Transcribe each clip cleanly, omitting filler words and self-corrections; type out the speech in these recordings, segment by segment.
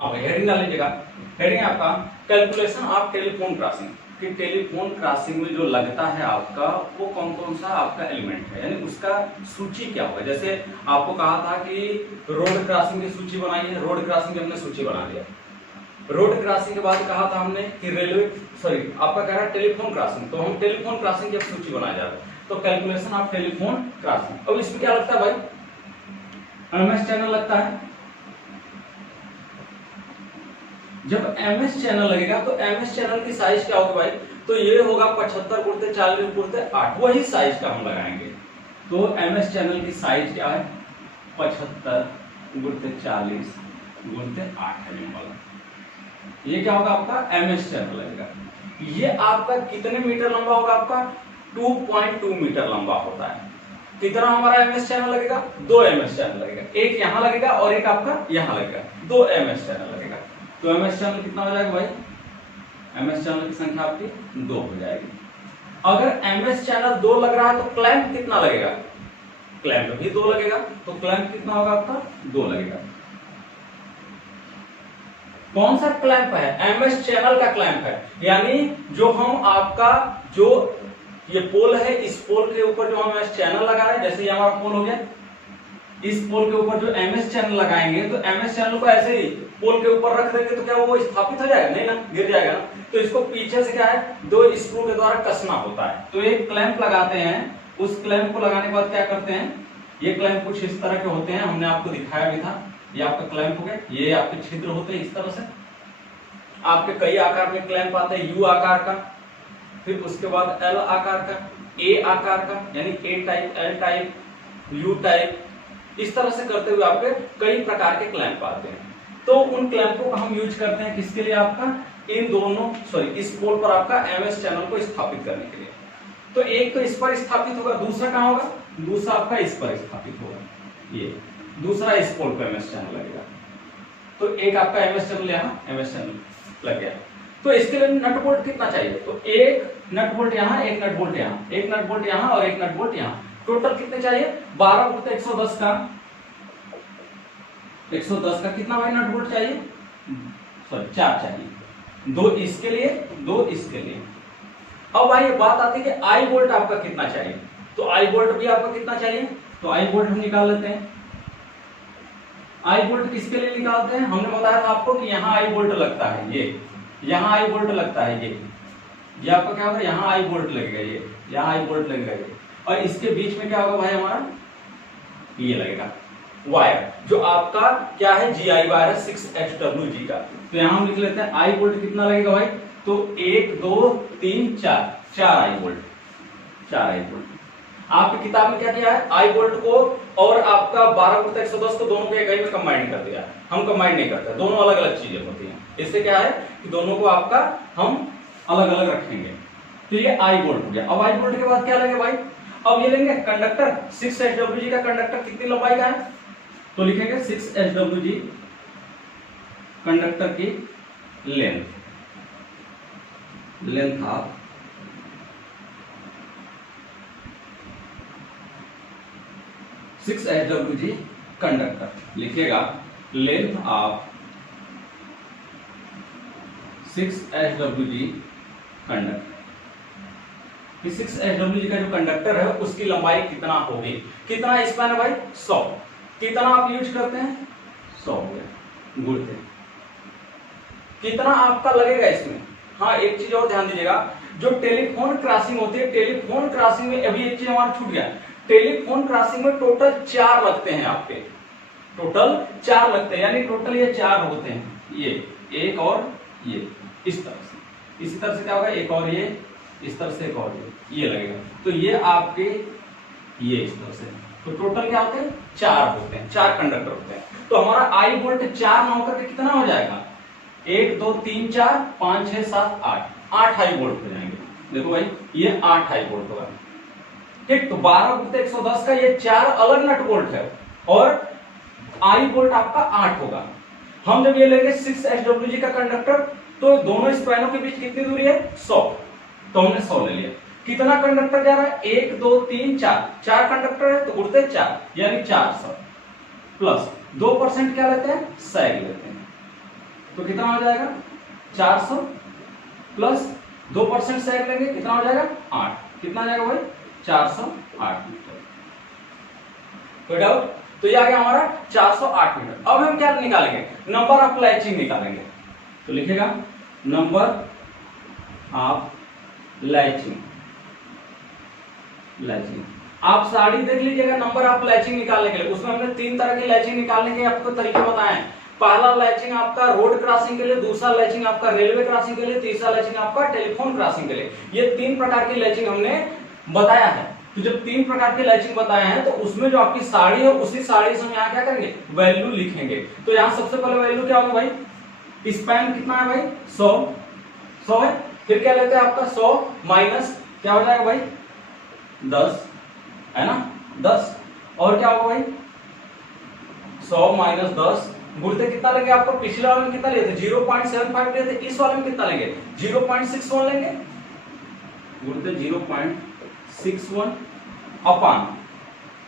अब हेडिंग डाल लीजिएगा। हेडिंग आपका कैलकुलेशन ऑफ टेलीफोन क्रॉसिंग, कि टेलीफोन क्रॉसिंग में जो लगता है आपका वो कौन कौन सा आपका एलिमेंट है, यानी उसका सूची क्या होगा। जैसे आपको कहा था कि रोड क्रॉसिंग की सूची बनाई है, रोड क्रॉसिंग की हमने सूची बना दिया। रोड क्रॉसिंग के बाद कहा था हमने कि रेलवे सॉरी आपका कह रहा है टेलीफोन क्रॉसिंग, तो हम टेलीफोन क्रॉसिंग की सूची बनाया जा रहा है। तो कैलकुलेशन ऑफ टेलीफोन क्रॉसिंग, अब इसमें क्या लगता है भाई, एमएस चैनल लगता है। जब एमएस चैनल लगेगा तो एमएस चैनल की साइज क्या होगी भाई, तो ये होगा 75 गुणित 40 गुणित 8, वही साइज का हम लगाएंगे। तो एमएस चैनल की साइज क्या है, 75 गुणित 40 गुणित 8 है वाला। ये क्या होगा आपका एमएस चैनल लगेगा। ये आपका कितने मीटर लंबा होगा, आपका 2.2 मीटर लंबा होता है। कितना हमारा एमएस चैनल लगेगा, 2 एमएस चैनल लगेगा, एक यहां लगेगा और एक आपका यहां लगेगा, 2 एमएस चैनल लगेगा। तो एमएस चैनल कितना हो जाएगा भाई, एमएस चैनल की संख्या आपकी 2 हो जाएगी। अगर एमएस चैनल 2 लग रहा है तो क्लैंप कितना लगेगा, क्लैंप भी 2 लगेगा, तो क्लैंप कितना होगा आपका 2 लगेगा। कौन सा क्लैंप है, एमएस चैनल का क्लैंप है, यानी जो हम आपका जो ये पोल है, इस पोल के ऊपर जो हम एमएस चैनल लगा रहे हैं, जैसे ये हमारा पोल हो गया, इस पोल के ऊपर जो एमएस चैनल लगाएंगे तो एमएस चैनल को ऐसे ही पोल के ऊपर रख देंगे तो क्या वो स्थापित हो जाएगा, नहीं ना, गिर जाएगा ना। तो इसको पीछे से क्या है, 2 स्क्रू के द्वारा कसना होता है। तो एक क्लैंप लगाते हैं, उस क्लैंप को लगाने के बाद क्या करते हैं, ये क्लैंप कुछ इस तरह के होते हैं, हमने आपको दिखाया भी था। ये आपका क्लैंप हो गया, ये आपके छिद्र होते हैं इस तरह से। आपके कई आकार में क्लैंप आते हैं, यू आकार का, फिर उसके बाद एल आकार का, ए आकार का, यानी A type, L type, U type, इस तरह से करते हुए आपके कई प्रकार के क्लैंप आते हैं। तो उन क्लैंपों का हम यूज करते हैं किसके लिए, आपका इन दोनों इस पोल पर आपका एमएस चैनल को स्थापित करने के लिए। तो एक तो इस पर स्थापित होगा, दूसरा कहां होगा, दूसरा आपका इस पर स्थापित होगा, ये दूसरा इस पोल पर एमएस चैनल लगेगा। तो एक आपका एमएस चैनल यहाँ, एमएस चैनल लग गया। तो इसके लिए नट बोल्ट कितना चाहिए, तो एक नट बोल्ट यहाँ, एक नट बोल्ट यहाँ, एक नट बोल्ट यहाँ और एक नट बोल्ट यहाँ। टोटल कितने चाहिए, 12 गुणित 110 का, 110 का कितना भाई नट बोल्ट चाहिए, सॉरी 4 चाहिए, 2 इसके लिए, 2 इसके लिए। अब भाई बात आती है कि आई बोल्ट आपका कितना चाहिए, तो आई बोल्ट भी आपका कितना चाहिए, तो आई बोल्ट हम निकाल लेते हैं। आई बोल्ट किसके लिए निकालते हैं, हमने बताया था आपको कि यहाँ आई बोल्ट लगता है, ये यहाँ आई बोल्ट लगता है, ये आपका क्या होगा, यहाँ आई बोल्ट लगेगा, ये यहाँ आई बोल्ट लगेगा ये, और इसके बीच में क्या होगा भाई हमारा, ये लगेगा वायर, जो आपका क्या है, जीआई वायर है 6HWG का। तो यहां हम लिख लेते हैं आई बोल्ट कितना लगेगा भाई, तो 1 2 3 4, 4 आई बोल्ट, 4 आई बोल्ट। आपकी किताब में क्या किया है, आई बोल्ट को और आपका 12 गुणित 110 को दोनों को एक में कंबाइन कर दिया। हम कंबाइन नहीं करते, दोनों अलग अलग चीजें होती हैं। इससे क्या है कि दोनों को आपका हम अलग अलग रखेंगे। तो ये आई बोल्ट हो गया। अब आई बोल्ट के बाद क्या लगे भाई, अब ये लेंगे कंडक्टर, 6HWG का कंडक्टर कितनी लंबाई का है, तो लिखेंगे 6HWG कंडक्टर की length, length of 6HWG conductor, लिखेगा length of 6HWG conductor. 6HWG का जो कंडक्टर है उसकी लंबाई कितना होगी, कितना स्पैन है भाई, 100। कितना आप यूज करते हैं, 100 गुणित कितना आपका लगेगा इसमें। हाँ एक चीज और ध्यान दीजिएगा, जो टेलीफोन क्रॉसिंग होती है, टेलीफोन क्रॉसिंग में अभी एक चीज हमारा छूट गया, टेलीफोन क्रॉसिंग में टोटल 4 लगते हैं आपके, टोटल 4 लगते हैं, यानी टोटल ये 4 होते हैं, ये एक और ये इस तरह से, इसी तरह से क्या होगा, एक और ये इस तरह से, एक और ये लगेगा। तो ये आपके ये इस तरह से, तो टोटल क्या होते हैं, 4 होते हैं, 4 कंडक्टर होते हैं। तो हमारा आई वोल्ट 4 ना होकर के कितना हो जाएगा, 1 2 3 4 5 6 7 8 हाई वोल्ट हो जाएंगे। देखो भाई ये 8 हाई वोल्ट होगा, ठीक। तो 12 गुणित 110 का ये 4 अलग नट वोल्ट है और आई वोल्ट आपका 8 होगा। हम जब ये लेंगे 6HWG का कंडक्टर, तो दोनों स्पैनों के बीच कितनी दूरी है, 100, तो हमने 100 ले लिया। कितना कंडक्टर जा रहा है, 1 2 3 4, 4 कंडक्टर है तो उड़ते 4, यानी 400 प्लस 2% क्या लेते हैं, सैग लेते हैं। तो कितना हो जाएगा 400 प्लस 2% सेक लेंगे, कितना हो जाएगा 8। कितना आ जाएगा भाई 408 मीटर। कोई डाउट? तो ये आ गया हमारा 408 मीटर। अब हम क्या निकालेंगे, नंबर ऑफ लैचिंग निकालेंगे। तो लिखेगा नंबर ऑफ लैचिंग। आप साड़ी देख लीजिएगा नंबर ऑफ लैचिंग निकालने के लिए, उसमें हमने 3 तरह की लैचिंग निकालने के आपको तरीके बताए हैं। पहला लैचिंग आपका रोड क्रॉसिंग के लिए, दूसरा लैचिंग आपका रेलवे क्रॉसिंग के लिए, तीसरा लैचिंग आपका टेलीफोन क्रॉसिंग के लिए। ये 3 प्रकार की लैचिंग हमने बताया है। तो जब 3 प्रकार की लैचिंग बताए हैं तो उसमें जो आपकी साड़ी है उसी साड़ी से हम यहाँ क्या करेंगे, वैल्यू लिखेंगे। तो यहाँ सबसे पहले वैल्यू क्या होगा भाई, स्पैन कितना है भाई 100 है। फिर क्या लेते हैं आपका 100 माइनस क्या हो जाएगा भाई 10 है ना 10। और क्या होगा भाई 100 माइनस 10 गुणते कितना लेंगे, आपको पिछले वाले में कितना लिए थे 0.75 लिए थे, इस वाले में कितना लेंगे 0.61 लेंगे, गुणते 0.61 अपान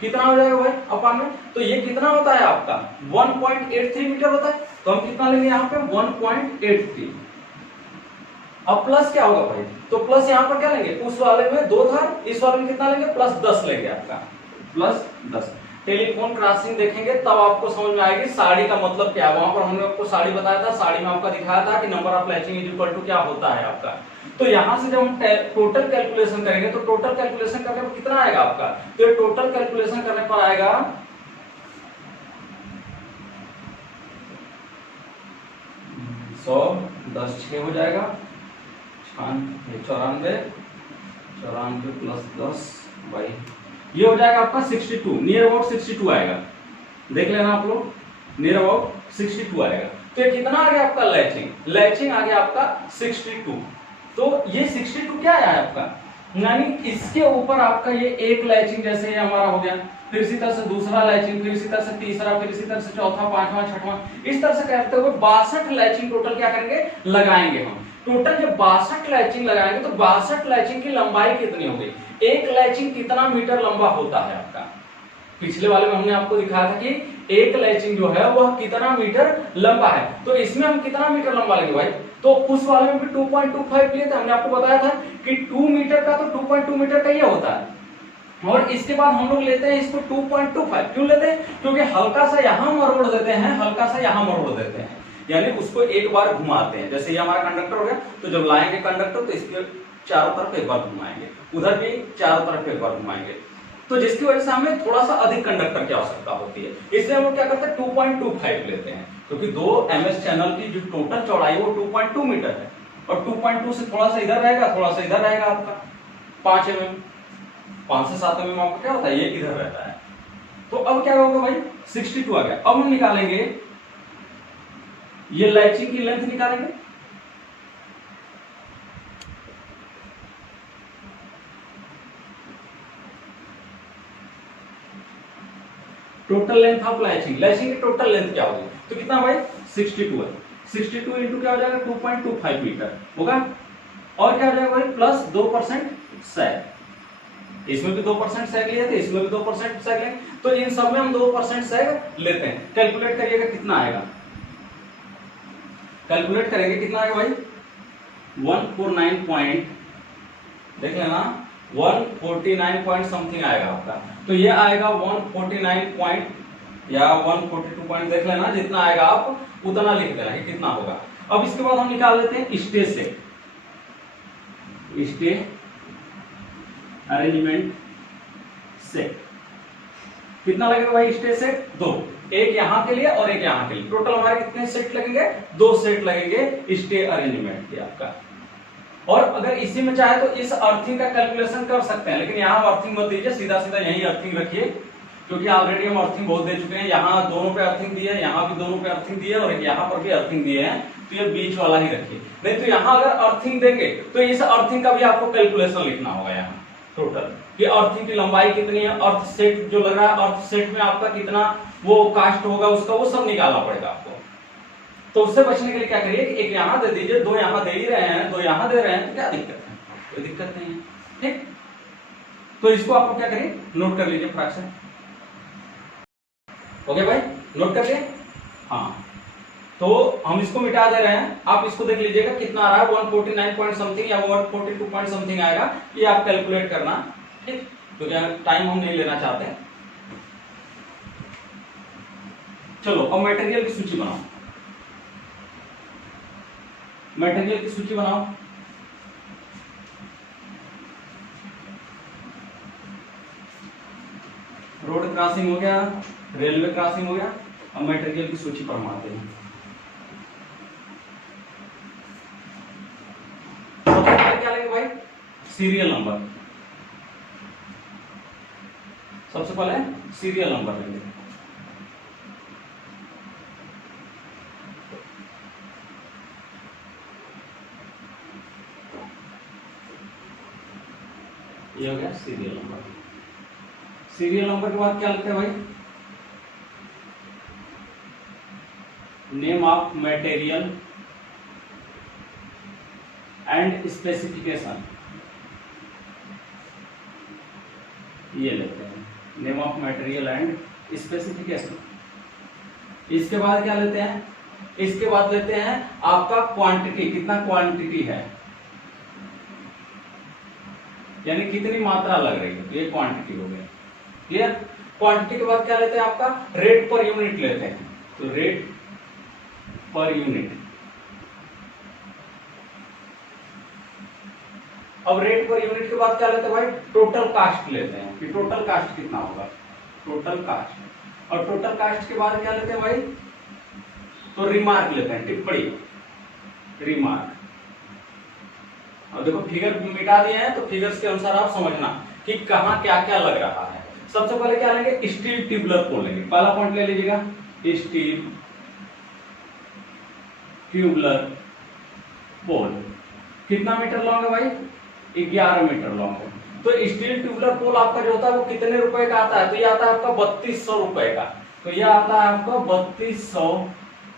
कितना हो जाएगा भाई अपान में। तो ये कितना होता है आपका 1.83 मीटर होता है। तो हम कितना लेंगे यहाँ पे 1.83। अब प्लस क्या होगा भाई, तो प्लस यहाँ पर क्या लेंगे, उस वाले में 2 था, इस वाले में कितना लेंगे प्लस 10 लेंगे आपका प्लस 10। टेलीफोन क्रॉसिंग देखेंगे तब आपको समझ में आएगी साड़ी का मतलब क्या है। वहां पर हमने आपको साड़ी बताया था, साड़ी में आपका दिखाया था कि number of latching is equal to क्या होता है आपका। तो यहां से जब हम टोटल कैलकुलेशन करेंगे तो टोटल कैलकुलेशन करने पर कितना आएगा आपका, तो ये टोटल कैलकुलेशन करने पर आएगा 100 10 6 हो जाएगा 94 प्लस 10 भाई ये हो जाएगा आपका 62, नियर अबाउट 62 आएगा। देख लेना आप लोग, नियर अबाउट 62 आएगा। तो ये कितना आ गया आपका लैचिंग आ गया आपका 62। तो ये 62 क्या आया आपका, यानी इसके ऊपर आपका ये एक लैचिंग जैसे ये हमारा हो गया, फिर इसी तरह से दूसरा लैचिंग, फिर इसी तरह से तीसरा, फिर इसी तरह से चौथा, पांचवा, छठवां, इस तरह से करते हुए 62 लैचिंग टोटल क्या करेंगे लगाएंगे हम। टोटल जब 62 लैचिंग लगाएंगे तो 62 लैचिंग की लंबाई कितनी होगी, एक लैचिंग कितना मीटर लंबा होता है आपका। पिछले वाले में हमने आपको दिखाया था कि एक लैचिंग जो है वह कितना मीटर लंबा है। तो इसमें हम कितना मीटर लंबा लेंगे भाई, तो उस वाले में भी 2.25 लिए थे। हमने आपको बताया था कि 2 मीटर का तो 2.2 मीटर का ये होता है, और इसके बाद हम लोग लेते हैं इसको 2.25। क्यों लेते हैं, क्योंकि हल्का सा यहां मरोड़ देते हैं, हल्का सा यहां मरोड़ देते हैं, यानी उसको एक बार घुमाते हैं। जैसे ये हमारा कंडक्टर हो गया, तो जब लाएंगे कंडक्टर तो इसके चारों तरफ एक बार घुमाएंगे, उधर भी चारों तरफ एक बार घुमाएंगे, तो जिसकी वजह से हमें थोड़ा सा अधिक कंडक्टर की आवश्यकता होती है। इसलिए हम लोग क्या करते हैं 2.25 लेते हैं, क्योंकि 2 MS चैनल की जो टोटल चौड़ाई है वो 2.2 मीटर है, और 2.2 से थोड़ा सा इधर रहेगा, थोड़ा सा इधर रहेगा आपका 5 mm, 5 से 7 mm आपका क्या होता है, ये इधर रहता है। तो अब क्या होगा भाई 62 आ गया। अब हम निकालेंगे ये लैचिंग की लेंथ निकालेंगे। टोटल लेंथ ऑफ लैचिंग की टोटल लेंथ क्या होगी, तो कितना भाई 62 है। 62 इंटू क्या हो जाएगा 2.25 मीटर होगा, और क्या हो जाएगा भाई प्लस 2% सैग। इसमें भी 2% सैग लिए थे, इसमें भी 2% सैग लेंगे, तो इन सब में हम 2% सैग लेते हैं। कैलकुलेट करिएगा कितना आएगा, कैलकुलेट करेंगे कितना आएगा भाई 149 पॉइंट, देख लेना 149 पॉइंट समथिंग आएगा आपका। तो ये आएगा 149 पॉइंट या 142 पॉइंट, देख लेना जितना आएगा आप उतना लिख देना कि कितना होगा। अब इसके बाद हम निकाल लेते हैं स्टे अरेंजमेंट से कितना लगेगा भाई स्टे सेट 2, एक यहां के लिए और एक यहां के लिए। टोटल हमारे कितने सेट लगेंगे 2 सेट लगेंगे स्टे अरेंजमेंट के आपका। और अगर इसी में चाहे तो इस अर्थिंग का कैलकुलेशन कर सकते हैं, लेकिन यहाँ अर्थिंग मत दीजिए, सीधा सीधा यही अर्थिंग रखिए, क्योंकि ऑलरेडी हम अर्थिंग बहुत दे चुके हैं। यहाँ दोनों पे अर्थिंग दी है, यहाँ भी दोनों पे अर्थिंग दी है, और यहाँ पर भी अर्थिंग दिए हैं, तो ये बीच वाला ही रखिए। नहीं तो यहाँ अगर अर्थिंग देंगे तो इस अर्थिंग का भी आपको कैलकुलेशन लिखना होगा यहाँ टोटल, कि अर्थिंग की लंबाई कितनी है, अर्थ सेट जो लग रहा है अर्थ सेट में आपका कितना वो कास्ट होगा उसका, वो सब निकालना पड़ेगा आपको। तो उससे बचने के लिए क्या करिए कि एक यहां दे दीजिए, 2 यहां दे ही रहे हैं, 2 यहां दे रहे हैं, तो क्या दिक्कत है, कोई दिक्कत नहीं है, ठीक। तो इसको आपको क्या करिए नोट कर लीजिए फटाक से। ओके भाई, नोट कर लिए। हाँ, तो हम इसको मिटा दे रहे हैं, आप इसको देख लीजिएगा कितना आ रहा है, 149 पॉइंट समथिंग या 142 पॉइंट समथिंग आएगा, ये आप कैलकुलेट करना। ठीक, तो क्या टाइम हम नहीं लेना चाहते हैं। चलो अब मटेरियल की सूची बनाओ, मटेरियल की सूची बनाओ। रोड क्रॉसिंग हो गया, रेलवे क्रॉसिंग हो गया, अब मटेरियल की सूची पर हम आते हैं। सबसे पहले क्या लेंगे भाई, सीरियल नंबर। सबसे पहले सीरियल नंबर लेंगे। ये हो गया सीरियल नंबर। सीरियल नंबर के बाद क्या लिखते हैं भाई, name of material and specification, ये लेते हैं, name of material and specification. इसके बाद क्या लेते हैं, इसके बाद लेते हैं आपका क्वांटिटी, कितना क्वांटिटी है, यानी कितनी मात्रा लग रही है, ये क्वांटिटी हो गया। क्लियर। क्वांटिटी के बाद क्या लेते हैं, आपका रेट पर यूनिट लेते हैं, तो रेट पर यूनिट। अब रेट पर यूनिट के बाद क्या लेते हैं भाई, टोटल कास्ट लेते हैं कि टोटल कास्ट कितना होगा, टोटल कास्ट। और टोटल कास्ट के बाद क्या लेते हैं भाई, तो रिमार्क लेते हैं, टिप्पणी, रिमार्क। और देखो फिगर मिटा दिए हैं, तो फिगर्स के अनुसार आप समझना कि कहां क्या क्या लग रहा है। सबसे पहले क्या लेंगे, स्टील ट्यूबुलर पोल लेंगे, पहला पॉइंट ले लीजिएगा, स्टील ट्यूबुलर पोल। कितना मीटर लॉन्ग है भाई, 11 मीटर लॉन्ग है। तो स्टील ट्यूबुलर पोल आपका जो होता है वो कितने रुपए का आता है, तो ये आता है आपका 3200 रुपए का, तो ये आता है आपका 3200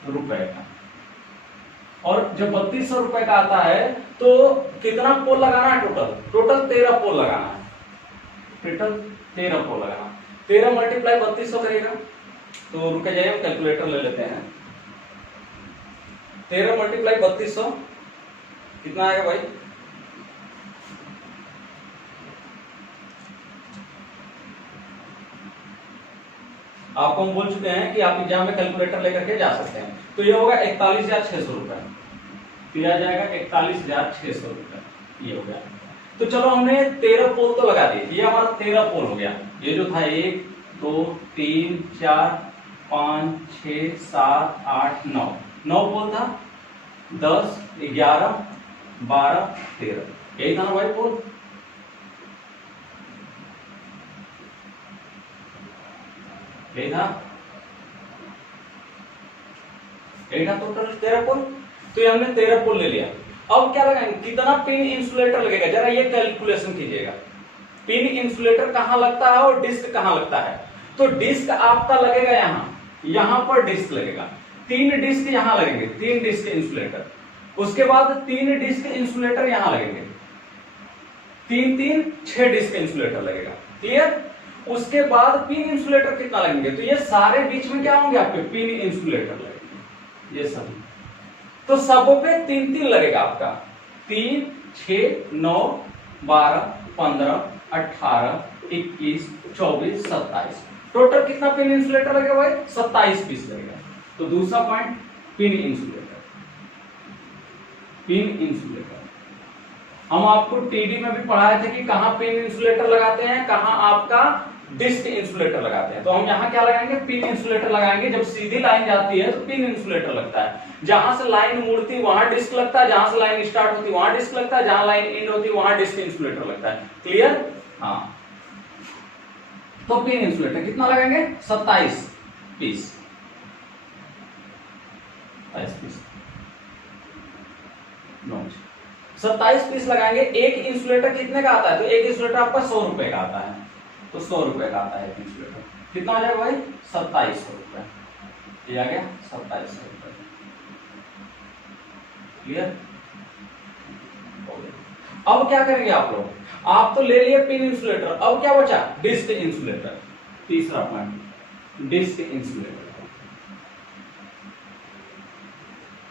रुपए का। और जब 3200 रुपए का आता है तो कितना पोल लगाना है, टोटल 13 पोल लगाना है, टोटल 13 पोल लगाना। 13 मल्टीप्लाई 3200 करेगा, तो रुके जाइए हम कैलकुलेटर ले लेते हैं। 13 मल्टीप्लाई 3200 कितना आएगा भाई, आपको हम बोल चुके हैं कि आप एग्जाम में कैलकुलेटर लेकर के जा सकते हैं। तो ये होगा 41,600 रुपए, तो यह जाएगा 41,600 रुपए, ये हो गया। तो चलो हमने 13 पोल तो लगा दिए, ये हमारा 13 पोल हो गया। ये जो था 1 2 3 4 5 6 7 8 9 पोल था, 10 11 12 13, यही था ना भाई पोल। यही था टोटल 13 पोल। तो ये हमने 13 पोल ले लिया। अब क्या लगाएंगे, कितना पिन इंसुलेटर लगेगा, जरा ये कैलकुलेशन कीजिएगा। पिन इंसुलेटर कहां लगता है और डिस्क कहां लगता है, तो डिस्क आपका लगेगा यहां पर डिस्क लगेगा, 3 डिस्क यहां लगेंगे, 3 डिस्क इंसुलेटर। उसके बाद 3 डिस्क इंसुलेटर यहां लगेंगे, 3 6 डिस्क इंसुलेटर लगेगा। क्लियर। उसके बाद पिन इंसुलेटर कितना लगेंगे, तो ये सारे बीच में क्या होंगे आपके, पिन इंसुलेटर लगेंगे, ये सब। तो सबों पे 3 लगेगा आपका, 3 6 9 12 15 18 21 24 27, टोटल कितना पिन इंसुलेटर लगेगा भाई, 27 पीस लगेगा। तो दूसरा point pin insulator, pin insulator. हम आपको टीडी में भी पढ़ाए थे कि कहां पिन इंसुलेटर लगाते हैं, कहां आपका डिस्क इंसुलेटर लगाते हैं। तो हम यहां क्या लगाएंगे, पिन इंसुलेटर लगाएंगे। जब सीधी लाइन जाती है तो पिन इंसुलेटर लगता है, जहां से लाइन मुड़ती वहां डिस्क लगता है, जहां से लाइन स्टार्ट होती वहां डिस्क लगता है, जहां लाइन एंड होती वहां डिस्क इंसुलेटर लगता है। क्लियर। हाँ, तो पिन इंसुलेटर कितना लगाएंगे, 27 पीस, 27 पीस लगाएंगे। एक इंसुलेटर कितने का आता है, तो एक इंसुलेटर आपका 100 रुपए का आता है, तो 100 रुपए का आता है एक इंसुलेटर। कितना आ जाएगा भाई, 2700 रुपए, ये आ गया 2700 रुपए। क्लियर। अब क्या करेंगे आप लोग, आप तो ले लिए पिन इंसुलेटर, अब क्या बचा, डिस्क इंसुलेटर। तीसरा point disk insulator.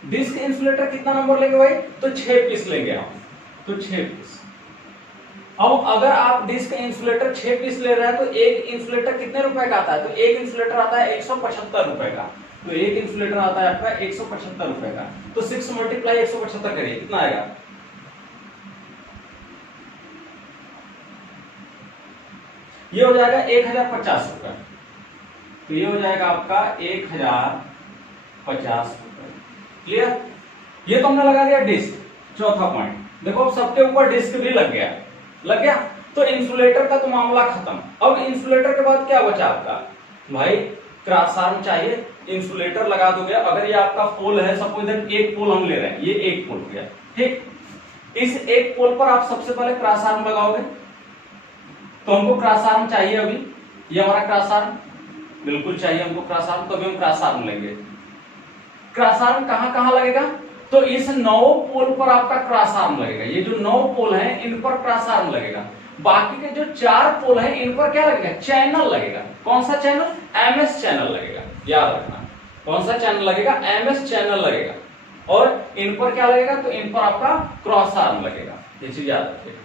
Disk insulator कितना नंबर लेंगे भाई? तो 6 पीस लेंगे हम, तो 6 पीस। अब अगर आप डिस्क इंसुलेटर 6 पीस ले रहे हैं तो एक इंसुलेटर कितने रुपए का आता है? तो एक इंसुलेटर आता है 175 रुपए का। तो एक इंसुलेटर आता है आपका 175 रुपए का। तो 6 मल्टीप्लाई 175 करिए, कितना आएगा? ये हो जाएगा 1050 रुपए। तो ये हो जाएगा आपका 1050 रुपए। क्लियर? ये तो हमने लगा दिया डिस्क। चौथा पॉइंट देखो, अब सबके ऊपर डिस्क भी लग गया, लग गया। तो इंसुलेटर का तो मामला खत्म। अब इंसुलेटर के बाद क्या बचा आपका? भाई क्रॉस आर्म चाहिए, इंसुलेटर लगा दोगे। अगर ये आपका पोल है, सपोज दैट एक पोल हम ले रहे हैं, ये एक पोल हो गया, ठीक। इस एक पोल पर आप सबसे पहले क्रॉस आर्म लगाओगे। तो हमको क्रॉस आर्म चाहिए अभी, ये हमारा क्रॉस आर्म बिल्कुल चाहिए हमको क्रॉस आर्म। तो अभी हम क्रॉस आर्म लेंगे। क्रॉस आर्म कहां कहां लगेगा? तो इस 9 पोल पर आपका क्रॉस आर्म लगेगा। ये जो 9 पोल हैं इन पर क्रॉस आर्म लगेगा। बाकी के जो 4 पोल हैं इन पर क्या लगेगा? चैनल लगेगा। कौन सा चैनल? एमएस चैनल लगेगा। याद रखना, कौन सा चैनल लगेगा? एमएस चैनल लगेगा। और इन पर क्या लगेगा? तो इन पर आपका क्रॉस आर्म लगेगा। ये चीज याद रखिएगा।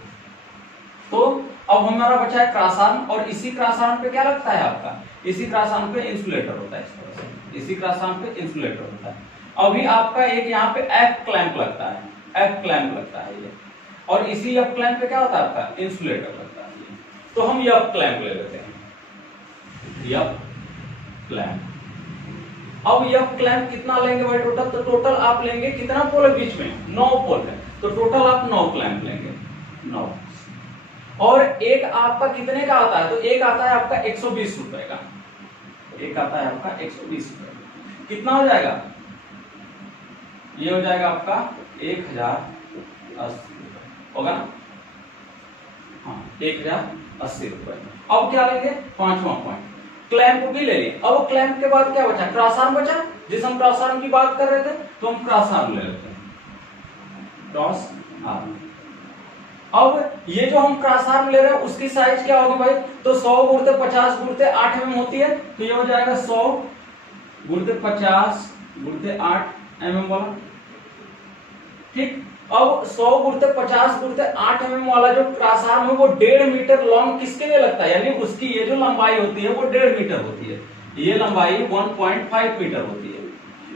तो अब हमारा बचा है क्रॉस आर्म, और इसी क्रॉस आर्म पे क्या लगता है आपका? इसी क्रॉस आर्म पे इंसुलेटर होता है। इस तरह से इसी क्रॉस आर्म पे इंसुलेटर होता है। अभी आपका एक यहाँ पे एफ क्लैंप लगता है, एफ क्लैंप लगता है ये, और इसी एफ क्लैंप पे क्या होता है आपका? इंसुलेटर लगता है ये। तो हम एफ क्लैंप ले लेते हैं, एफ क्लैंप। अब एफ क्लैंप कितना लेंगे भाई टोटल? तो टोटल आप लेंगे, कितना पोल है बीच में? 9 पोल है। तो टोटल आप 9 क्लैंप लेंगे, 9। और एक आपका कितने का आता है? तो एक आता है आपका 120 रुपए का। एक आता है आपका 120 रुपए। कितना हो जाएगा? ये हो जाएगा आपका 1080 रुपए होगा ना? हाँ, 1080 रुपए। अब क्या लेंगे? 5वां पॉइंट, क्लैंप भी ले लिए। अब क्लैंप के बाद क्या बचा? क्रॉस आर्म बचा। जिस हम क्रॉस आर्म की बात कर रहे थे, तो हम क्रॉस आर्म ले लेते हैं, क्रॉस आर्म। अब ये जो हम क्रॉस आर्म ले रहे हैं उसकी साइज क्या होगी भाई? तो 100 गुणित 50 गुणित 8 mm होती है। तो ये हो जाएगा 100 गुणित 50 गुणित 8 mm वाला, ठीक। अब 100 गुणित 50 गुणित 8 mm वाला जो क्रॉस आर्म है वो 1.5 मीटर लॉन्ग किसके लिए लगता है? यानी उसकी ये जो लंबाई होती है वो 1.5 मीटर होती है। ये लंबाई 1.5 मीटर होती है।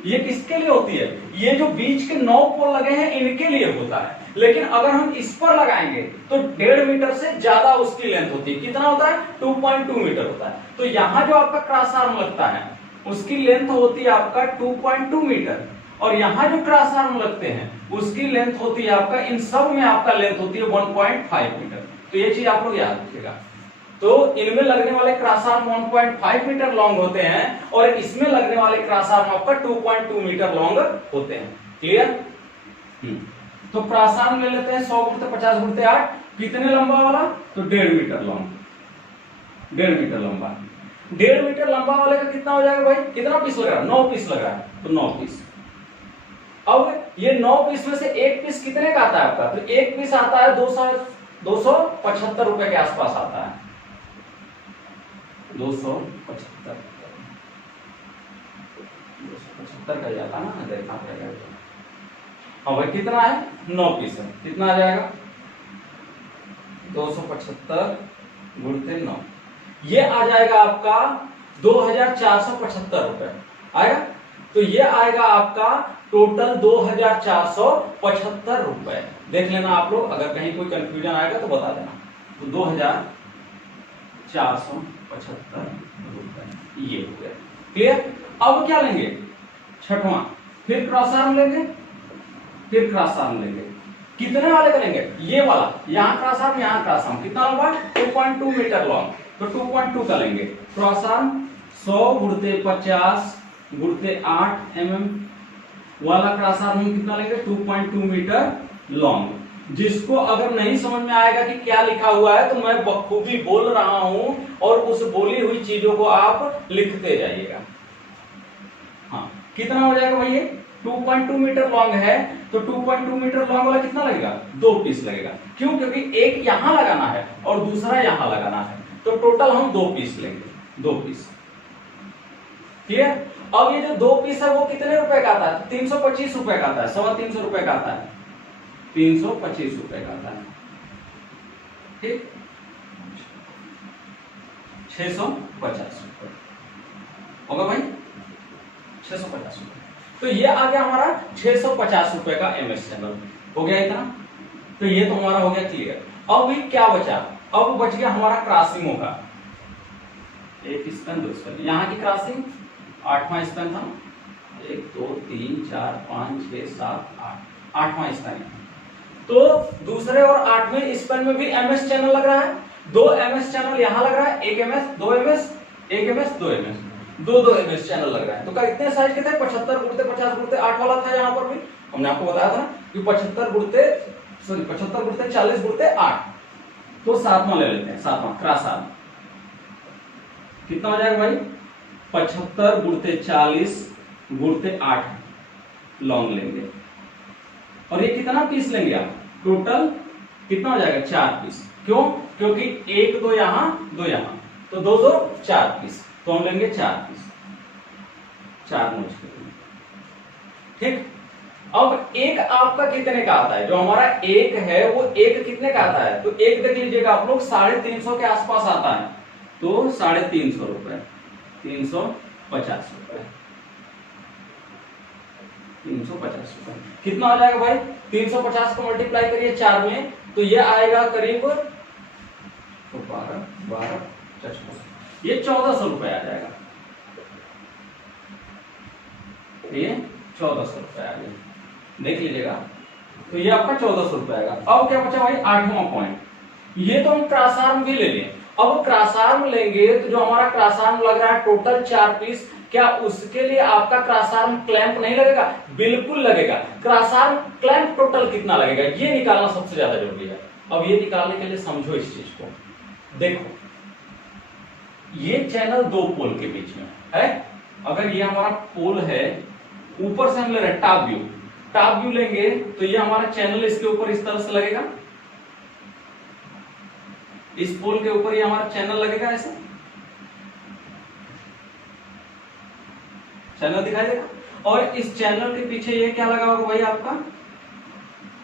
ये किसके लिए होती है? ये जो बीच के 9 पोल लगे हैं इनके लिए होता है। लेकिन अगर हम इस पर लगाएंगे तो 1.5 मीटर से ज्यादा उसकी लेंथ होती है। कितना होता है? 2.2 मीटर होता है। तो यहाँ जो आपका क्रॉस आर्म लगता है उसकी लेंथ होती है आपका 2.2 मीटर, और यहाँ जो क्रॉस आर्म लगते हैं उसकी लेंथ होती है आपका, इन सब में आपका लेंथ होती है 1.5 मीटर। तो ये चीज आप लोग याद रखिएगा। तो इनमें लगने वाले क्रॉस आर्म 1.5 मीटर लॉन्ग होते हैं, और इसमें लगने वाले क्रॉस आर्म आपका 2.2 मीटर लॉन्ग होते हैं। क्लियर? तो क्रॉस आर्म ले लेते हैं 100 गुणित 50 गुणित 8। कितने लंबा वाला? तो 1.5 मीटर लॉन्ग, 1.5 मीटर लंबा। 1.5 मीटर लंबा वाले का कितना हो जाएगा भाई? कितना पीस लग रहा है? 9 पीस लग रहा है। तो 9 पीस। अब ये 9 पीस में से एक पीस कितने का आता है आपका? तो एक पीस आता है 275 रुपए के आसपास आता है, 275 का जाता है ना, देखना पड़ेगा। अब भाई कितना है? 9 पीस है। कितना आ जाएगा? 275 गुणित 9, ये आ जाएगा आपका 2475 रुपए आएगा। तो ये आएगा आपका टोटल 2475 रुपए। देख लेना आप लोग, अगर कहीं कोई कंफ्यूजन आएगा तो बता देना। तो 2475 रुपए ये हो गया। क्लियर? अब क्या लेंगे? छठवां, फिर क्रॉस आर्म लेंगे, फिर क्रॉस आर्म लेंगे। कितने वाले करेंगे? ये वाला, यहाँ क्रॉस आर्म, यहाँ क्रॉस आर्म। कितना लंबा? 2.2 मीटर लॉन्ग। तो 2.2 का लेंगे। क्रॉस आर्म 100 गुणित 50 गुणित 8 mm वाला क्रॉस आर्म हम कितना लेंगे? 2.2 मीटर लॉन्ग। जिसको अगर नहीं समझ में आएगा कि क्या लिखा हुआ है, तो मैं बखूबी बोल रहा हूं, और उस बोली हुई चीजों को आप लिखते जाइएगा। हाँ, कितना हो जाएगा भाई? ये 2.2 मीटर लॉन्ग है। तो 2.2 मीटर लॉन्ग वाला कितना लगेगा? 2 पीस लगेगा। क्यों? क्योंकि एक यहां लगाना है और दूसरा यहां लगाना है। तो टोटल हम 2 पीस लेंगे, 2 पीस। क्लियर? अब ये जो 2 पीस है वो कितने रुपए का आता है? 325 रुपए का आता है, 325 रुपए का आता है, 325 रुपए का आता है। ठीक, 650 रुपए होगा भाई, 650 रुपए। तो ये आ गया हमारा 650 रुपए का एमएस चैनल, हो गया इतना। तो ये तो हमारा हो गया क्लियर। अब भी क्या बचा? अब बच गया हमारा क्रॉसिंगों का, एक स्पेन, 2 स्पेन, यहाँ की क्रॉसिंग 8वां स्पेन था, 1 2 3 4 5 6 7 8, 8वां स्पेन। तो दूसरे और 8वें स्पेन में भी एमएस चैनल लग रहा है, 2 एमएस चैनल यहाँ लग रहा है, 1 MS 2 MS 1 MS 2 MS, 2 MS channel लग रहा है। तो कितने साइज के थे? 75 गुणते 50 गुणते 8 वाला था। यहाँ पर भी हमने आपको बताया था कि 75 गुणते 40 गुणते 8। तो 7वां ले लेते हैं, 7वां क्रॉस आर्म कितना हो जाएगा भाई? 75 गुणते 40 गुणते 8 लॉन्ग लेंगे। और ये कितना पीस लेंगे आप? टोटल कितना हो जाएगा? 4 पीस। क्यों? क्योंकि 1 2 यहां 2 यहां, तो 2 2 4 पीस। तो हम लेंगे 4 पीस, 4 नोच के। ठीक, अब एक आपका कितने का आता है? जो हमारा एक है वो एक कितने का आता है? तो एक देख लीजिएगा आप लोग, 350 के आसपास आता है। तो 350 रुपए, 350 रुपए, 350 रुपए कितना हो जाएगा भाई? 350 को मल्टीप्लाई करिए 4 में, तो ये आएगा करीब 12 12 54, ये 1400 रुपए आ जाएगा। ये 1400 रुपए आ गया, देख लीजिएगा। तो ये आपका 1400 रुपए आएगा। अब क्या बचा भाई? 8वां पॉइंट, ये तो हम क्रॉस आर्म भी ले लें। अब क्रॉस आर्म लेंगे तो जो हमारा क्रॉस आर्म लग रहा है टोटल 4 पीस, क्या उसके लिए आपका क्रॉस आर्म क्लैंप नहीं लगेगा? बिल्कुल लगेगा। क्रॉस आर्म क्लैंप टोटल कितना लगेगा, ये निकालना सबसे ज्यादा जरूरी है। अब ये निकालने के लिए समझो इस चीज को, देखो ये चैनल 2 पोल के बीच में है। अगर ये हमारा पोल है, ऊपर से हम ले रहे हैं टॉप व्यू, टॉप व्यू लेंगे तो ये हमारा चैनल इसके ऊपर इस तरह से लगेगा, इस पोल के ऊपर ये हमारा चैनल लगेगा, ऐसे चैनल दिखाई देगा। और इस चैनल के पीछे ये क्या लगा होगा भाई? आपका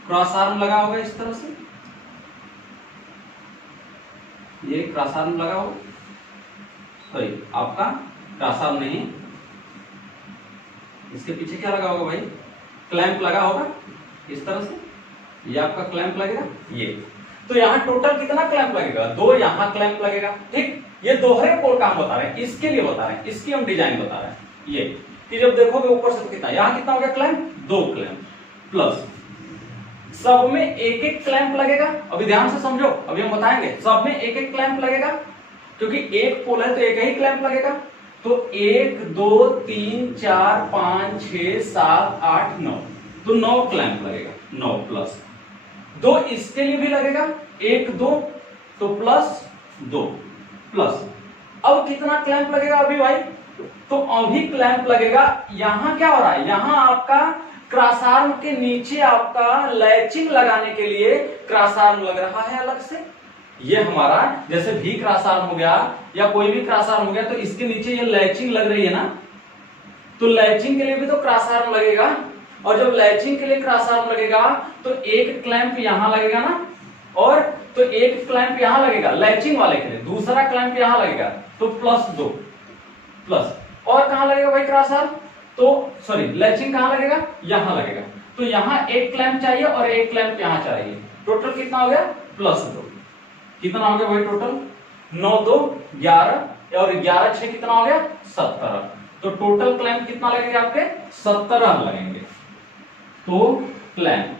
क्रॉस आर्म लगा होगा इस तरह से, ये क्रॉस आर्म लगा होगा, सॉरी आपका क्रॉस आर्म नहीं, इसके पीछे क्या लगा होगा भाई? क्लैंप लगा होगा इस तरह से, ये आपका क्लैंप लगेगा ये। तो यहाँ टोटल कितना क्लैंप लगेगा? 2 यहाँ क्लैंप लगेगा। ठीक, ये दोहरे पोल का हम बता रहे हैं, इसके लिए बता रहे हैं, इसकी हम डिजाइन बता रहे हैं। ये कि जब देखोगे ऊपर से तो कितना, यहाँ कितना हो गया क्लैंप? 2 क्लैंप, प्लस सब में एक एक क्लैंप लगेगा। अभी ध्यान से समझो, अभी हम बताएंगे। सब में एक एक क्लैंप लगेगा, क्योंकि एक पोल है तो एक ही क्लैंप लगेगा। तो 1 2 3 4 5 6 7 8 9, तो 9 क्लैंप लगेगा, 9 प्लस 2 इसके लिए भी लगेगा, 1 2, तो प्लस 2 प्लस। अब कितना क्लैंप लगेगा अभी भाई? तो अभी क्लैंप लगेगा, यहां क्या हो रहा है? यहां आपका क्रॉस आर्म के नीचे आपका लैचिंग लगाने के लिए क्रॉस आर्म लग रहा है अलग से। ये हमारा जैसे भी क्रॉस आर्म हो गया या कोई भी क्रॉस आर्म हो गया, तो इसके नीचे ये लैचिंग लग रही है ना, तो लैचिंग के लिए भी तो क्रॉस आर्म लगेगा। और जब लैचिंग के लिए क्रॉस आर्म लगेगा तो एक क्लैंप यहां लगेगा ना, और तो एक क्लैंप यहां लगेगा लैचिंग वाले के लिए, दूसरा क्लैंप यहां लगेगा, तो प्लस 2 प्लस। और कहां लगेगा भाई क्रॉस आर्म? तो सॉरी लैचिंग कहां लगेगा? यहां लगेगा। तो यहां एक क्लैंप चाहिए और एक क्लैंप यहां चाहिए। टोटल कितना हो गया? प्लस 2। कितना हो गया भाई टोटल? 9 2 11, और 11 6 कितना हो गया? 17। तो टोटल क्लैंप कितना लगेगा आपके? 17 लगेंगे। तो क्लैंप,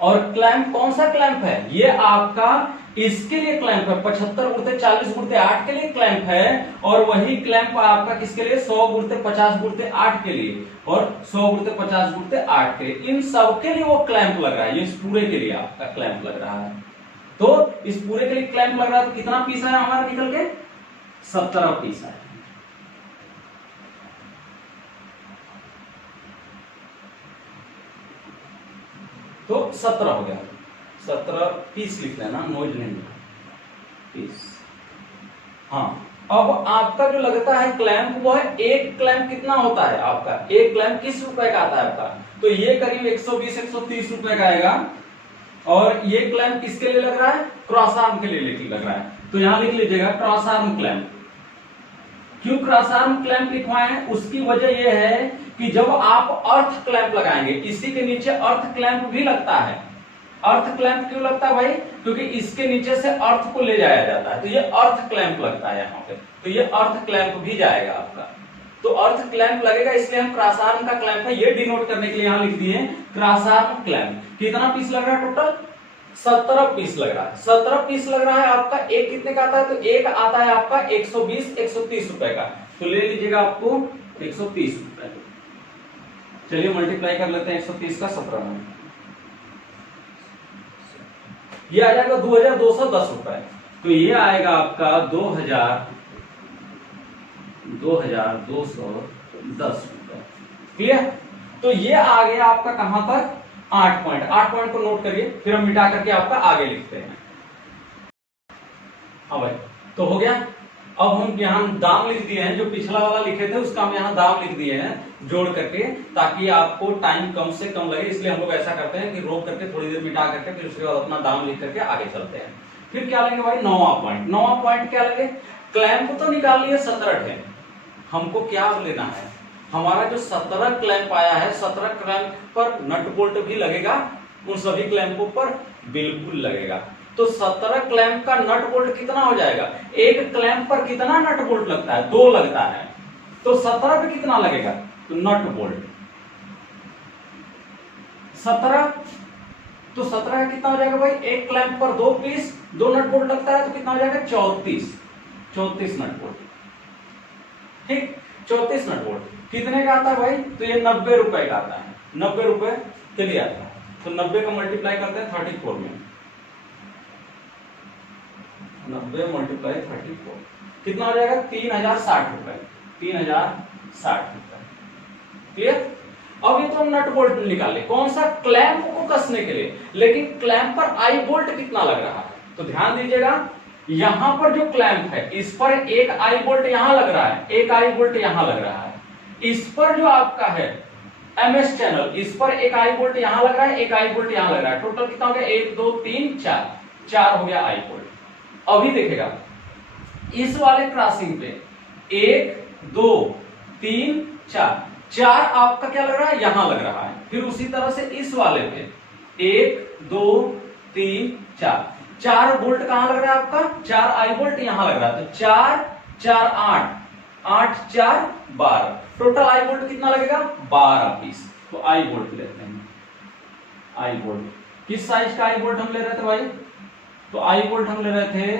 और क्लैंप कौन सा क्लैंप है? ये आपका इसके लिए क्लैंप है, 75 गुणते 40 गुणते 8 के लिए क्लैंप है। और वही क्लैंप आपका किसके लिए? 100 गुणते 50 गुणते 8 के लिए, और 100 गुणते 50 गुणते 8 के लिए। इन सब के लिए वो क्लैंप लग रहा है, ये इस पूरे के लिए आपका क्लैंप लग रहा है। तो इस पूरे के लिए क्लैंप लग रहा है, तो कितना पीस है हमारा निकल के? 17 पीस है। तो 17 हो गया, 17 पीस लिख लेना, नोज नहीं पीस। हाँ, अब आपका जो लगता है क्लैंप वो है, एक क्लैंप कितना होता है आपका, एक क्लैंप किस रुपए का आता है आपका, तो ये करीब 120-130 रुपए का आएगा। और ये क्लैंप किसके लिए लग रहा है, क्रॉस आर्म के लिए लग रहा है। तो यहां लिख लीजिएगा क्रॉस आर्म क्लैंप। क्यों क्रॉस आर्म क्लैंप लिखवाए हैं, उसकी वजह यह है कि जब आप अर्थ क्लैंप लगाएंगे, इसी के नीचे अर्थ क्लैंप भी लगता है। अर्थ क्लैंप क्यों लगता है भाई, क्योंकि इसके नीचे से अर्थ को ले जाया जाता है, तो ये अर्थ क्लैंप लगता है यहाँ पे, तो ये अर्थ क्लैंप भी जाएगा आपका। तो अर्थ क्लैंप लगेगा, इसलिए हम क्रॉस आर्म का क्लैंप है ये डिनोट करने के लिए यहाँ लिख दिए क्रॉस आर्म क्लैंप। कितना पीस लग रहा है टोटल, 17 पीस लग रहा है। 17 पीस लग रहा है आपका, एक कितने का आता है, तो एक आता है आपका 120-130 रुपए का, तो ले लीजिएगा आपको 130 रुपए। चलिए मल्टीप्लाई कर लेते हैं 130 का 17 में, ये आ जाएगा 2210 रुपए। तो ये आएगा आपका 2210 रुपए। क्लियर, तो ये आ गया आपका कहां तक, 8 पॉइंट। 8 पॉइंट को नोट करिए, फिर हम मिटा करके आपका आगे लिखते हैं। हाँ भाई, तो हो गया। अब हम यहाँ दाम लिख दिए हैं, जो पिछला वाला लिखे थे उसका हम यहाँ दाम लिख दिए हैं जोड़ करके, ताकि आपको टाइम कम से कम लगे। इसलिए हम लोग ऐसा करते हैं कि रोक करके थोड़ी देर मिटा करके फिर उसके बाद अपना दाम लिख करके आगे चलते हैं। फिर क्या लेंगे भाई, 9वां पॉइंट। 9वां पॉइंट क्या लेंगे, क्लैंप तो निकाल लिए 17 थे, हमको क्या लेना है, हमारा जो 17 क्लैंप आया है, 17 क्लैंप पर नट बोल्ट भी लगेगा, उन सभी क्लैंपों पर बिल्कुल लगेगा। तो 17 क्लैंप का नट बोल्ट कितना हो जाएगा, एक क्लैंप पर कितना नट बोल्ट लगता है, 2 लगता है, तो 17 पे कितना लगेगा, तो नट बोल्ट 17, तो 17 का कितना हो जाएगा भाई, एक क्लैंप पर 2 पीस 2 नट बोल्ट लगता है, तो कितना हो जाएगा 34 नट बोल्ट। ठीक, 34 नट बोल्ट कितने का आता है भाई, तो ये 90 रुपए का आता है, 90 रुपए के लिए आता है। तो 90 का मल्टीप्लाई करते हैं 34 में, 90 मल्टीप्लाई 34 कितना हो जाएगा, 3060 रुपए, 3060 रुपए। क्लियर, अब ये तो हम नट बोल्ट निकाले कौन सा, क्लैंप को कसने के लिए, लेकिन क्लैंप पर आई बोल्ट कितना लग रहा है, तो ध्यान दीजिएगा यहां पर जो क्लैंप है इस पर एक आई बोल्ट यहां लग रहा है, एक आई बोल्ट यहां लग रहा है। इस पर जो आपका है एमएस चैनल, इस पर एक आई बोल्ट यहां लग रहा है, एक आई बोल्ट यहां लग रहा है, टोटल कितना हो गया, 1 2 3 4 हो गया आई बोल्ट। अभी देखेगा इस वाले क्रॉसिंग पे 1 2 3 4 आपका क्या लग रहा है, यहां लग रहा है। फिर उसी तरह से इस वाले पे 1 2 3 4 बोल्ट कहां लग रहा है आपका, 4 आई बोल्ट यहां लग रहा है, तो 4 4 8 8 4 12, टोटल आई बोल्ट कितना लगेगा, 12 पीस। तो आई बोल्ट लेते हैं, आई बोल्ट किस साइज का आई बोल्ट हम ले रहे थे भाई, तो आई बोल्ट हम ले रहे थे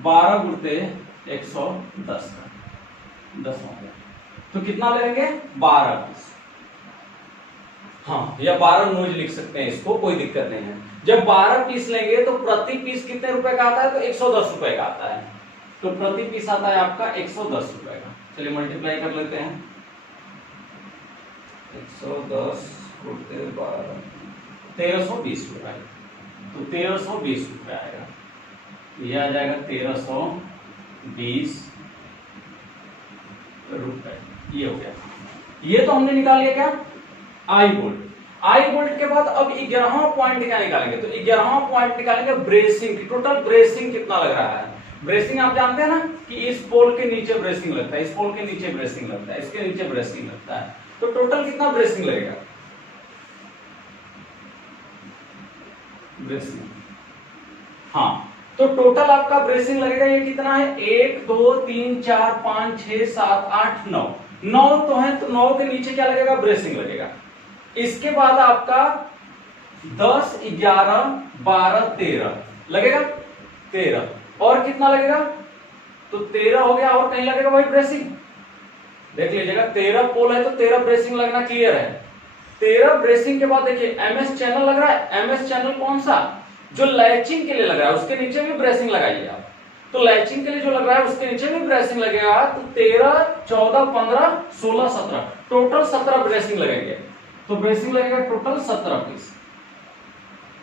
12 गुणते 110 का, 10 हो गया, तो कितना लेंगे 12 पीस। हाँ, या 12 नोज लिख सकते हैं इसको, कोई दिक्कत नहीं है। जब 12 पीस लेंगे तो प्रति पीस कितने रुपए का आता है, तो 110 रुपए का आता है, तो प्रति पीस आता है आपका 110 रुपए का। चलिए मल्टीप्लाई कर लेते हैं, 110 गुणते 12 1320 रुपए, तो 1320 रुपए आएगा, यह आ जाएगा 1320 रुपए। ये हो गया, ये तो हमने निकाल लिया क्या, आई बोल्ट। आई बोल्ट के बाद अब 11वां पॉइंट क्या निकालेंगे, तो 11वां पॉइंट निकालेंगे ब्रेसिंग की। टोटल ब्रेसिंग कितना लग रहा है, ब्रेसिंग आप जानते हैं ना कि इस पोल के नीचे ब्रेसिंग लगता है, इस पोल के नीचे ब्रेसिंग लगता है, इसके नीचे ब्रेसिंग लगता है, तो टोटल कितना ब्रेसिंग लगेगा, ब्रेसिंग, हाँ, तो टोटल आपका ब्रेसिंग लगेगा ये कितना है, 1 2 3 4 5 6 7 8 9 9 तो है, तो 9 के नीचे क्या लगेगा, ब्रेसिंग लगेगा। इसके बाद आपका 10 11 12 13 लगेगा, 13 और कितना लगेगा, तो 13 हो गया, और कहीं लगेगा भाई ब्रेसिंग, देख लीजिएगा 13 पोल है तो 13 ब्रेसिंग लगना क्लियर है। 13 ब्रेसिंग के बाद देखिए एमएस चैनल लग रहा है, एमएस चैनल कौन सा, जो लैचिंग के लिए लग रहा है उसके नीचे भी ब्रेसिंग लगाइए आप, तो लैचिंग के लिए जो लग रहा है उसके नीचे भी ब्रेसिंग लगेगा, तो 13 14 15 16 17 टोटल 17 ब्रेसिंग लगेंगे, तो ब्रेसिंग लगेगा टोटल 17 पीस।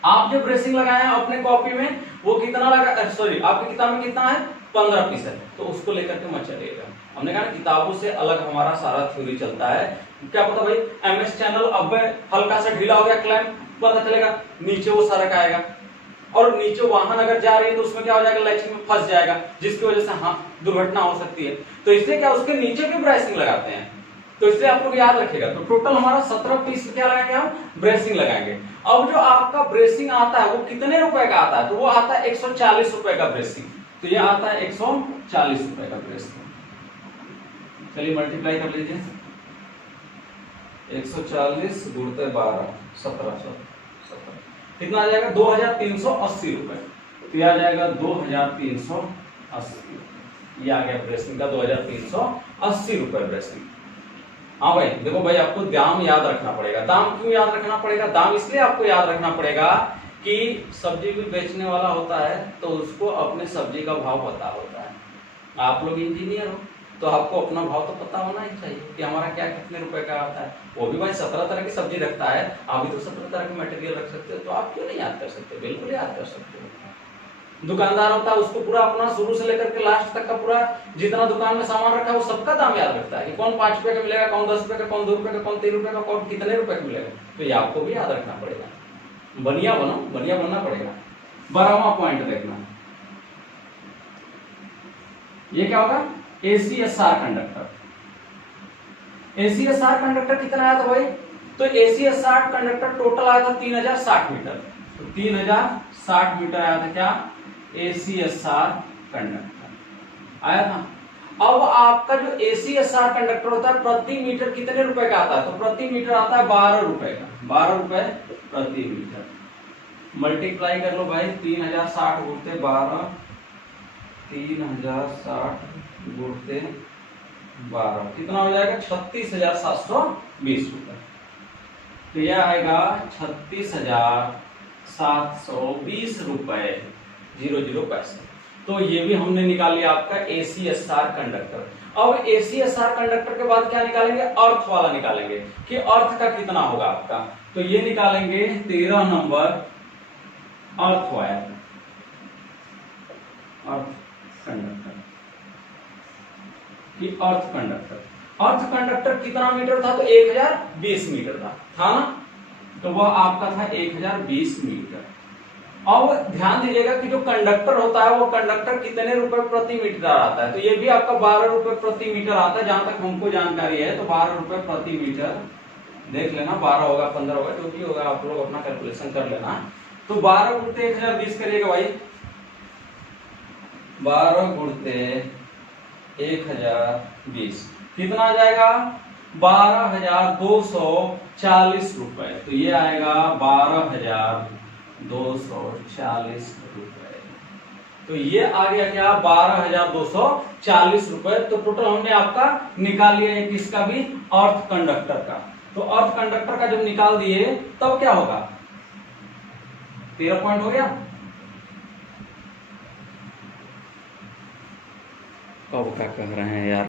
आप जो ब्रेसिंग लगाए हैं अपने कॉपी में वो कितना लगा, सॉरी आपकी किताब में कितना है 15 पीस है, तो उसको लेकर के मत चलिएगा। हमने कहा किताबों से अलग हमारा सारा थ्योरी चलता है। क्या पता भाई एमएस चैनल अब हल्का सा ढीला हो गया क्लैंप, पता चलेगा नीचे वो सरक आएगा और नीचे वाहन अगर जा रही है तो उसमें क्या हो जाएगा, लैचिंग में फंस जाएगा, जिसकी वजह से हाँ दुर्घटना हो सकती है। तो इसलिए क्या उसके नीचे भी ब्रेसिंग लगाते हैं, तो इसलिए आप लोग याद रखिएगा। तो टोटल हमारा 17 पीस क्या लगाएंगे हम, ब्रेसिंग लगाएंगे। अब जो आपका ब्रेसिंग आता है वो कितने रुपए का आता है, तो वो आता है 140 रुपए का ब्रेसिंग। तो ये आता है 140 रुपए का ब्रेसिंग। चलिए मल्टीप्लाई कर लीजिए, 140 गुणते 12 17 कितना आ जाएगा, 2380 रुपए। तो यह आ जाएगा 2380, ये आ गया ब्रेसिंग का 2380 रुपए ब्रेसिंग। हाँ भाई देखो भाई, आपको दाम याद रखना पड़ेगा। दाम क्यों याद रखना पड़ेगा, दाम इसलिए आपको याद रखना पड़ेगा कि सब्जी भी बेचने वाला होता है तो उसको अपने सब्जी का भाव पता होता है। आप लोग इंजीनियर हो तो आपको अपना भाव तो पता होना ही चाहिए कि हमारा क्या कितने रुपए का आता है। वो भी भाई 17 तरह की सब्जी रखता है, आप भी तो 17 तरह के मटेरियल रख सकते हो, तो आप क्यों नहीं याद कर सकते, बिल्कुल याद कर सकते हो। दुकानदार होता है उसको पूरा अपना शुरू से लेकर के लास्ट तक का पूरा जितना दुकान में सामान रखा है वो सबका दाम याद रखता है कि कौन 5 रुपए का मिलेगा, कौन 10 रुपए का, कौन 2 रुपए का, कौन 3 रुपए का, कौन कितने रुपए का मिलेगा। तो ये आपको भी याद रखना पड़ेगा, बढ़िया बनो, बढ़िया बनना पड़ेगा। 12वां पॉइंट देखना, ये क्या होगा, ACSR कंडक्टर। ACSR कंडक्टर कितना आया था भाई, तो ACSR कंडक्टर टोटल आया था 3060 मीटर। तो 3060 मीटर आया था क्या, ACSR कंडक्टर आया था। अब आपका जो ACSR कंडक्टर होता है प्रति मीटर कितने रुपए का आता है, तो प्रति मीटर आता है 12 रुपए का, 12 रुपए प्रति मीटर। मल्टीप्लाई कर लो भाई, 3060 गुणते 12, 3060 गुणते 12 कितना हो जाएगा, 36,720 रुपए। तो यह आएगा 36,720 रुपए 00 पैसे। तो ये भी हमने निकाल लिया आपका ACSR कंडक्टर। अब ACSR कंडक्टर के बाद क्या निकालेंगे, अर्थ वाला निकालेंगे कि अर्थ का कितना होगा आपका। तो ये निकालेंगे 13 नंबर अर्थ वायर, अर्थ कंडक्टर कि अर्थ कंडक्टर। अर्थ कंडक्टर कितना मीटर था, तो 1020 मीटर था ना, तो वह आपका था 1020 मीटर। अब ध्यान दीजिएगा कि जो कंडक्टर होता है वो कंडक्टर कितने रुपए प्रति मीटर आता है, तो ये भी आपका 12 रुपए प्रति मीटर आता है, जहां तक हमको जानकारी है। तो 12 रुपए प्रति मीटर देख लेना, 12 होगा 15 होगा जो भी होगा, आप लोग अपना कैलकुलेशन कर लेना। तो 12 गुणते 1020 करिएगा भाई, 12 गुणते 1020 कितना आ जाएगा, 12,240 रुपए। तो ये आएगा 12,240 रुपए। तो ये आ गया क्या, 12,240 रुपए। तो टोटल हमने आपका निकाल लिया है किसका भी, अर्थ कंडक्टर का। तो अर्थ कंडक्टर का जब निकाल दिए तब क्या होगा, 13 पॉइंट हो गया। कब का कह रहे हैं यार।